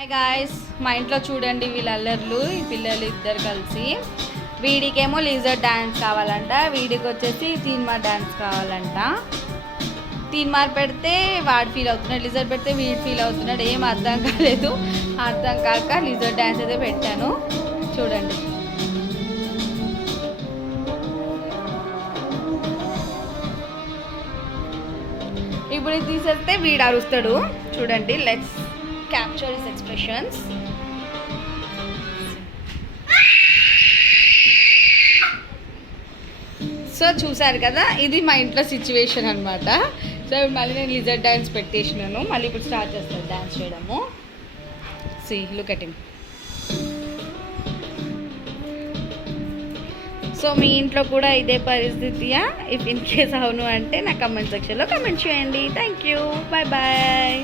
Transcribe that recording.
Hi guys, మా ఇంట్లో చూడండి వీళ్ళ అల్లర్లు. ఈ పిల్లలు ఇద్దరు కలిసి, వీడికేమో లీజర్ డ్యాన్స్ కావాలంట, వీడికి వచ్చేసి తీన్మార్ డ్యాన్స్ కావాలంట. తీన్మార్ పెడితే వాడు ఫీల్ అవుతున్నాడు, లీజర్ పెడితే వీడు ఫీల్ అవుతున్నాడు. ఏం అర్థం కాలేదు. అర్థం కాక లీజర్ డ్యాన్స్ అయితే పెట్టాను. చూడండి. ఇప్పుడు ఇది తీసేస్తే వీడు అరుస్తాడు. చూడండి, let's capture his expressions. So చూసారు కదా, ఇది మా ఇంట్లో సిచ్యువేషన్ అనమాట. సో మళ్ళీ నేను లిజర్ డ్యాన్స్ పెట్టేసినాను. మళ్ళీ ఇప్పుడు స్టార్ట్ చేస్తాను డ్యాన్స్ చేయడము. See look at him. So మీ ఇంట్లో కూడా ఇదే పరిస్థితియా? ఇఫ్ ఇన్ కేస్ అవును అంటే నా కమెంట్ సెక్షన్లో కమెంట్ చేయండి. Thank you, bye bye.